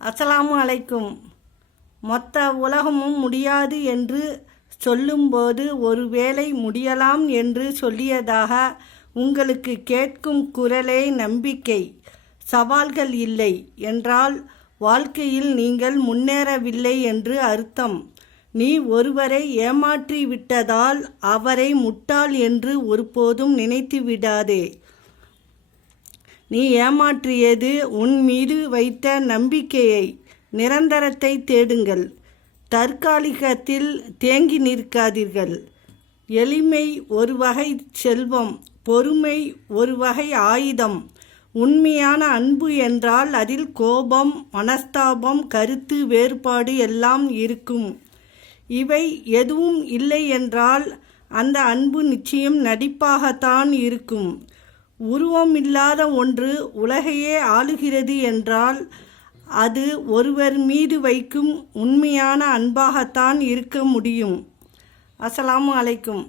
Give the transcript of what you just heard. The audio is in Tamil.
அஸ்ஸலாமு அலைக்கும். மொத்த உலகமும் முடியாது என்று சொல்லும்போது ஒருவேளை முடியலாம் என்று சொல்லியதாக உங்களுக்கு கேட்கும் குரலே நம்பிக்கை. சவால்கள் இல்லை என்றால் வாழ்க்கையில் நீங்கள் முன்னேறவில்லை என்று அர்த்தம். நீ ஒருவரை ஏமாற்றி விட்டதால் அவரை முட்டாள் என்று ஒருபோதும் நினைத்து விடாதே. நீ ஏமாற்றியது உன் மீது வைத்த நம்பிக்கையை. நிரந்தரத்தை தேடுங்கள். தற்காலிகத்தில் தேங்கி நிற்காதீர்கள். எளிமை ஒரு வகை செல்வம், பொறுமை ஒரு வகை ஆயுதம். உண்மையான அன்பு என்றால் அதில் கோபம், மனஸ்தாபம், கருத்து வேறுபாடு எல்லாம் இருக்கும். இவை எதுவும் இல்லை என்றால் அந்த அன்பு நிச்சயம் நடிப்பாகத்தான் இருக்கும். உருவமில்லாத ஒன்று உலகையே ஆளுகிறது என்றால் அது ஒருவர் மீது வைக்கும் உண்மையான அன்பாகத்தான் இருக்க முடியும். அஸ்ஸலாமு அலைக்கும்.